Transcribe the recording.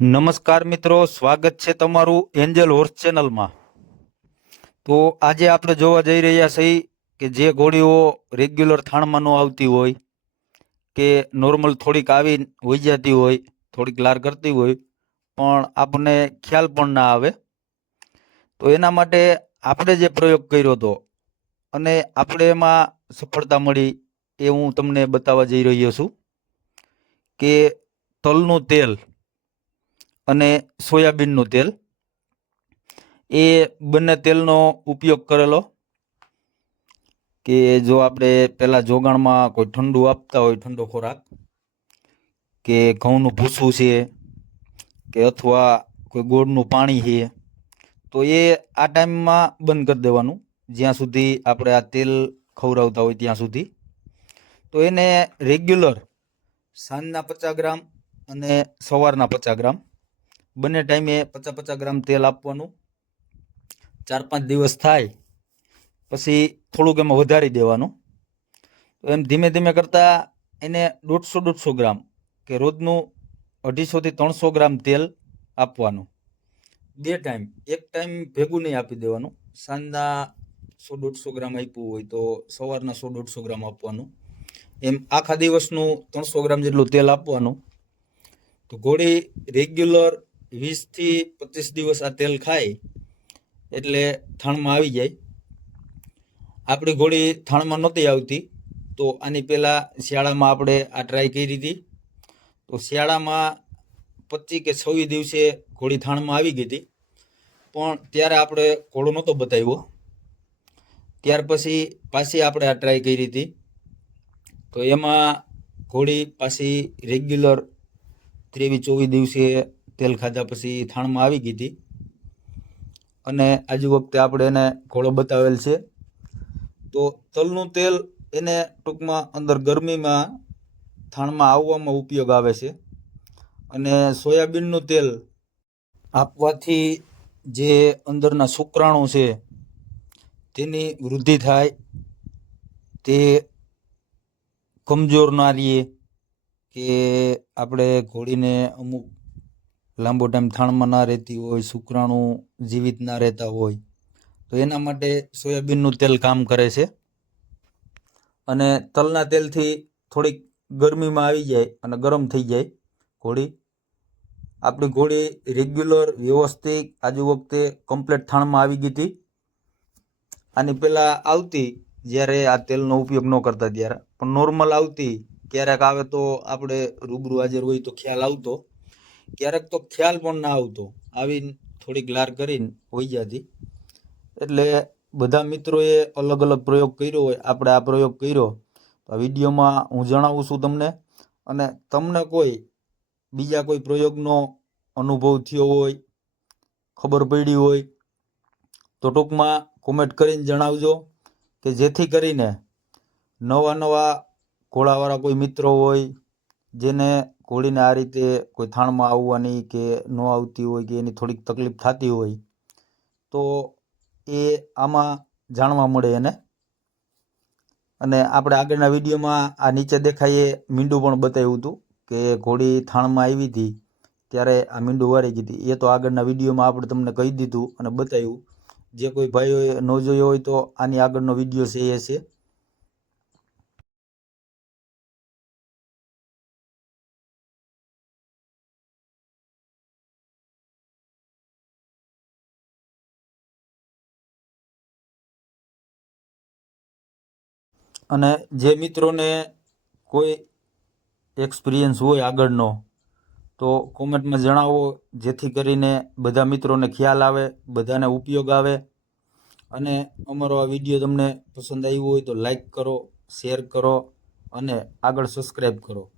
નમસ્કાર મિત્રો, સ્વાગત છે તમારું એન્જલ હોર્સ ચેનલમાં. તો આજે આપણે જોવા જઈ રહ્યા છીએ કે જે ઘોડીઓ રેગ્યુલર થાણમાં ન આવતી હોય, કે નોર્મલ થોડીક આવી હોઈ જતી હોય, થોડીક લાર કરતી હોય, પણ આપણને ખ્યાલ પણ ના આવે. તો એના માટે આપણે જે પ્રયોગ કર્યો હતો અને આપણે એમાં સફળતા મળી એ હું તમને બતાવવા જઈ રહ્યો છું કે તલનું તેલ અને સોયાબીનનું તેલ. એ બંને તેલનો ઉપયોગ કરેલો કે જો આપણે પહેલાં જોગાણમાં કોઈ ઠંડુ આપતા હોય, ઠંડો ખોરાક, કે ઘઉંનું ભૂસું છે, કે અથવા કોઈ ગોળનું પાણી છે, તો એ આ ટાઈમમાં બંધ કરી દેવાનું. જ્યાં સુધી આપણે આ તેલ ખવડાવતા હોય ત્યાં સુધી. તો એને રેગ્યુલર સાંજના પચાસ ગ્રામ અને સવારના પચાસ ગ્રામ બંને ટાઈમે પચાસ પચાસ ગ્રામ તેલ આપવાનું. ચાર પાંચ દિવસ થાય, પછી થોડુંક એમાં વધારી દેવાનું. એમ ધીમે ધીમે કરતાં એને દોઢસો દોઢસો ગ્રામ કે રોજનું અઢીસોથી ત્રણસો ગ્રામ તેલ આપવાનું. બે ટાઈમ, એક ટાઈમ ભેગું નહીં આપી દેવાનું. સાંજના સો દોઢસો ગ્રામ આપ્યું હોય તો સવારના સો દોઢસો ગ્રામ આપવાનું. એમ આખા દિવસનું ત્રણસો ગ્રામ જેટલું તેલ આપવાનું. તો ઘોડી રેગ્યુલર વીસથી પચીસ દિવસ આ તેલ ખાય, એટલે થાણમાં આવી જાય. આપણી ઘોડી થાણમાં નહોતી આવતી, તો આની પહેલાં શિયાળામાં આપણે આ ટ્રાય કરી હતી. તો શિયાળામાં પચીસ કે છવ્વીસ દિવસે ઘોડી થાણમાં આવી ગઈ હતી. પણ ત્યારે આપણે ઘોડો નહોતો બતાવ્યો. ત્યાર પછી પાછી આપણે આ ટ્રાય કરી હતી. તો એમાં ઘોડી પાછી રેગ્યુલર ત્રેવીસ, ચોવીસ દિવસે તેલ ખાધા પછી થાણમાં આવી ગઈ હતી. અને આજુ વખતે આપણે એને ઘોળો બતાવેલ છે. તો તલનું તેલ એને ટૂંકમાં અંદર ગરમીમાં થાણમાં આવવામાં ઉપયોગ આવે છે. અને સોયાબીનનું તેલ આપવાથી જે અંદરના શુક્રાણુ છે, તેની વૃદ્ધિ થાય, તે કમજોર ના રહીએ કે આપણે ઘોડીને અમુક લાંબો ટાઈમ થાણમાં ના રહેતી હોય, શુક્રાણુ જીવિત ના રહેતા હોય, તો એના માટે સોયાબીનનું તેલ કામ કરે છે. અને તલના તેલથી થોડીક ગરમીમાં આવી જાય અને ગરમ થઈ જાય ઘોડી આપણી ઘોડી રેગ્યુલર વ્યવસ્થિત, આજુ વખતે કમ્પ્લેટ થાણમાં આવી ગઈ હતી. આની પહેલાં આવતી જ્યારે આ તેલનો ઉપયોગ ન કરતા ત્યારે. પણ નોર્મલ આવતી, ક્યારેક આવે તો આપણે રૂબરૂ હાજર હોય તો ખ્યાલ આવતો. ક્યારેક તો ખ્યાલ પણ ના આવતો. આવીને થોડીક લાર કરીને હોઈ જતી. એટલે બધા મિત્રોએ અલગ અલગ પ્રયોગ કર્યો હોય, આપણે આ પ્રયોગ કર્યો. તો આ વિડીયોમાં હું જણાવું છું તમને. અને તમને કોઈ બીજા કોઈ પ્રયોગનો અનુભવ થયો હોય, ખબર પડી હોય, તો ટૂંકમાં કોમેન્ટ કરીને જણાવજો કે જેથી કરીને નવા નવા ઘોડાવાળા કોઈ મિત્રો હોય, જેને ઘોડીને આ રીતે કોઈ થાણમાં આવવાની કે ન આવતી હોય કે એની થોડીક તકલીફ થતી હોય, તો એ આમાં જાણવા મળે એને. અને આપણે આગળના વિડીયોમાં આ નીચે દેખાઈએ મીંડું પણ બતાવ્યું હતું કે ઘોડી થાણમાં આવી હતી, ત્યારે આ મીંડું ગઈ હતી. એ તો આગળના વિડીયોમાં આપણે તમને કહી દીધું અને બતાવ્યું. જે કોઈ ભાઈઓએ ન જોયો હોય તો આની આગળનો વીડિયો છે એ છે અને જે મિત્રોને કોઈ એક્સપિરિયન્સ હોય આગળનો, તો કોમેન્ટમાં જણાવો, જેથી કરીને બધા મિત્રોને ખ્યાલ આવે, બધાને ઉપયોગ આવે. અને અમારો આ વીડિયો તમને પસંદ આવ્યો હોય તો લાઈક કરો શેર કરો, અને આગળ સબસ્ક્રાઈબ કરો.